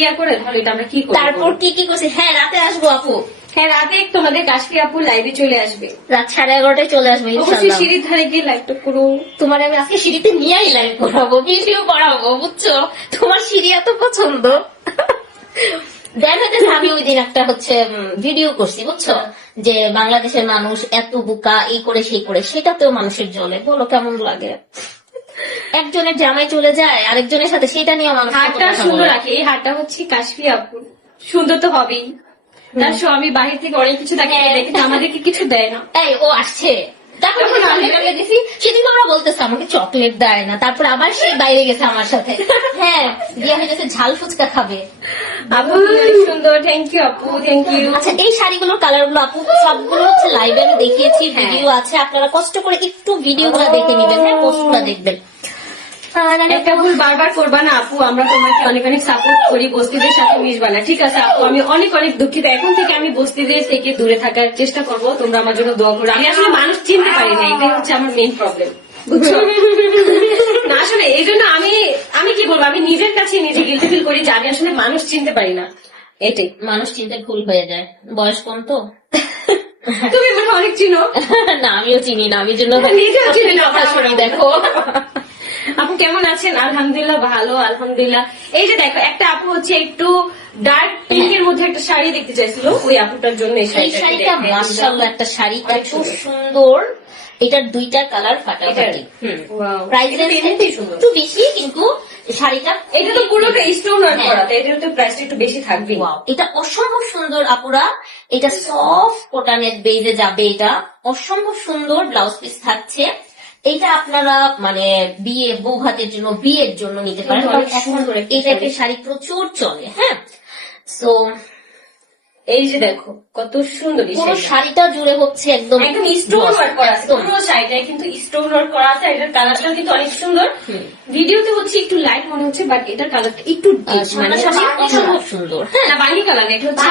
ইয়া করে তাহলে এটা আমরা কি করব তারপর কি কি করছি? হ্যাঁ রাতে আসব আপু। হ্যাঁ রাতে তোমাদের কাশফি আপু লাইভে চলে আসবে। রাত সাড়ে এগারোটায় চলে আসবে অবশ্যই সিঁড়ির ধারে গিয়ে লাইভটা করো। তোমার আমি আজকে সিঁড়িতে নিয়েই লাইভ করাবো ভিডিও করাবো বুঝছ? তোমার সিঁড়ি এত পছন্দ। দেন হচ্ছে আমি ওই দিন একটা হচ্ছে ভিডিও করছি বুঝছ? যে বাংলাদেশের মানুষ এত বুকা এই করে সেই করে সেটাতেও মানুষের জলে। বলো কেমন লাগে? একজনের জামাই চলে যায় আরেকজনের সাথে সেটা নিয়ে কত হাটটা সুন্দর রাখে। এই হাটটা হচ্ছে কাশফি আপু সুন্দর তো হবেই। তার স্বামী বাহির থেকে অনেক কিছু তাকে দেখে আমাদেরকে কিছু দেয় না। এই ও আসছে। তারপর সেদিন তোমরা বলতেছে আমাকে চকলেট দেয় না। তারপর আবার সে বাইরে গেছে আমার সাথে। হ্যাঁ হয়ে গেছে ঝাল ফুচকা খাবে। আপু সুন্দর। থ্যাংক ইউ আপু থ্যাংক ইউ আচ্ছা এই শাড়িগুলোর কালারগুলো আপু সবগুলো হচ্ছে লাইভে আমি দেখিয়েছি হ্যাঁ। ভিডিও আছে। আপনারা কষ্ট করে একটু ভিডিও গুলো দেখে নিবেন হ্যাঁ পোস্টগুলো দেখবেন। একটা ভুল বারবার করবা না আপু। আমরা তোমাকে অনেক অনেক সাপোর্ট করি বস্তিদের সাথে মিশবা না। ঠিক আছে আপু আমি অনেক অনেক দুঃখিত। এখন থেকে আমি বস্তিদের থেকে দূরে থাকার চেষ্টা করব। তোমরা আমার জন্য দোয়া করো। আমি আসলে মানুষ চিনতে পারি না এটাই হচ্ছে আমার মেইন প্রবলেম বুঝছ? না আসলে এই জন্য আমি আমি কি বলব? আমি নিজের কাছে নিজে গিলতে ফিল করি যে আমি আসলে মানুষ চিনতে পারি না। এটাই। মানুষ চিনতে ভুল হয়ে যায়। বয়স কম তো। তুমি অনেক চিনো। না আমিও চিনি না। আমি জন্য দেখো। আপু কেমন আছেন? আলহামদুলিল্লাহ ভালো আলহামদুলিল্লাহ। এই যে দেখো একটা আপু হচ্ছে একটু ডার্ক পিঙ্ক এর মধ্যে একটা শাড়ি দেখতে চাইছিল। ওই আপুটার জন্য এই শাড়িটা শাড়িটা একটু শাড়ি এত সুন্দর। এটার দুইটা কালার? ফাটাফাটি. প্রাইস একটু বেশি কিন্তু শাড়িটা এটা তো পুরোটা স্টোন ওয়ার্ক হ্যাঁ। করা এটার তো প্রাইসটা একটু বেশি থাকবে এটা অসম্ভব সুন্দর আপুরা। এটা সফট কোটানের বেজে যাবে এটা। অসম্ভব সুন্দর ব্লাউজ পিস থাকছে। এটা আপনারা মানে বিয়ে বউ হাতের জন্য বিয়ের জন্য নিতে পারেন টাইপের শাড়ি। প্রচুর চলে হ্যাঁ? তো এই যে দেখো কত সুন্দর পুরো শাড়িটা। জুড়ে হচ্ছে একদম একদম স্টোন ওয়ার্ক করা আছে পুরো শাড়িটায় কিন্তু স্টোন ওয়ার্ক করা আছে এটার কালারটা কিন্তু অনেক সুন্দর। ভিডিওতে হচ্ছে একটু লাইট মনে হচ্ছে বাট এটার কালারটা একটু মানে অসম্ভব সুন্দর হ্যাঁ। বার্নি কালার এটা হচ্ছে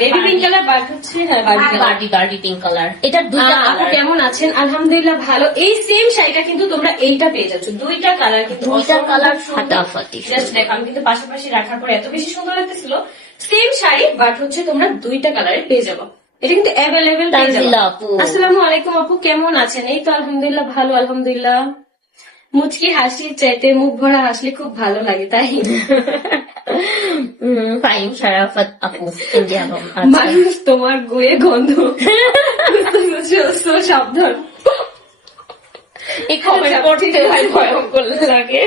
বেবি পিঙ্ক কালার বাট হচ্ছে হ্যাঁ বার্ডি বার্ডি পিঙ্ক কালার এটার দুইটা আহ, আপু কালার কেমন আছেন? আলহামদুলিল্লাহ ভালো। এই সেম শাড়িটা কিন্তু তোমরা এইটা পেয়ে যাচ্ছ। দুইটা কালার কিন্তু দুইটা কালার ফাটাফাটি জাস্ট দেখো আমি কিন্তু পাশাপাশি রাখার পরে এত বেশি সুন্দর লাগতেছিল সেম শাড়ি বাট হচ্ছে তোমরা দুইটা কালারে পেয়ে যাব। এটা কিন্তু অ্যাভেলেবেল পেয়ে যাব। আসসালামু আলাইকুম আপু কেমন আছেন? এই তো আলহামদুলিল্লাহ ভালো আলহামদুলিল্লাহ। মুচকি হাসির চাইতে মুখ ভরা হাসলে খুব ভালো লাগে তাই? আপু মানুষ তোমার গুয়ে গন্ধ। সাবধান। লাগে।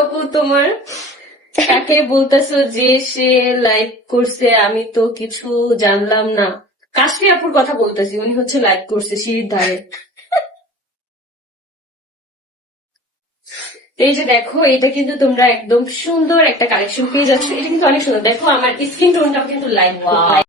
আপু তোমার কাকে বলতেছো যে সে লাইক করছে, আমি তো কিছু জানলাম না। কাশ্মীর আপুর কথা বলতেছি, উনি হচ্ছে লাইক করছে সিঁড়ির ধারে। এই যে দেখো, এটা কিন্তু তোমরা একদম সুন্দর একটা কালেকশন পেয়ে যাচ্ছ। এটা কিন্তু অনেক সুন্দর। দেখো, আমার স্কিন টোনটাও কিন্তু লাইক.